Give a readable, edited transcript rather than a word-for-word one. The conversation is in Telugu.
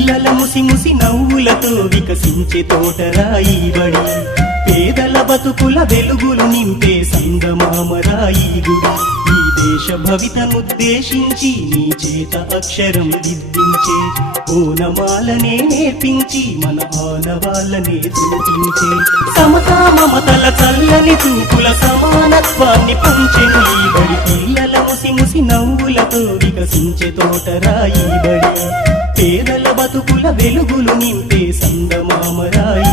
పిల్లల ముసి ముసి నవ్వులతో వికసించే తోటరాయి బడి, పేదల బతుకుల వెలుగులు నింపే సంగమామరాయి గుడి. ఈ దేశ భవితనుద్దేశించి నీ చేత అక్షరం దిద్దించే ఓనమాలనే నేర్పించి మన ఆనవాళ్ళనే చూపించే సమతా మమతల చల్లని చూపుల సమానత్వాన్ని పంచెను ఈ బడి. పిల్లల ముసి ముసి నవ్వులతో వికసించే తోటరాయి బడి, పేదల బతుకుల వెలుగులు నింపే సంగమామరాయి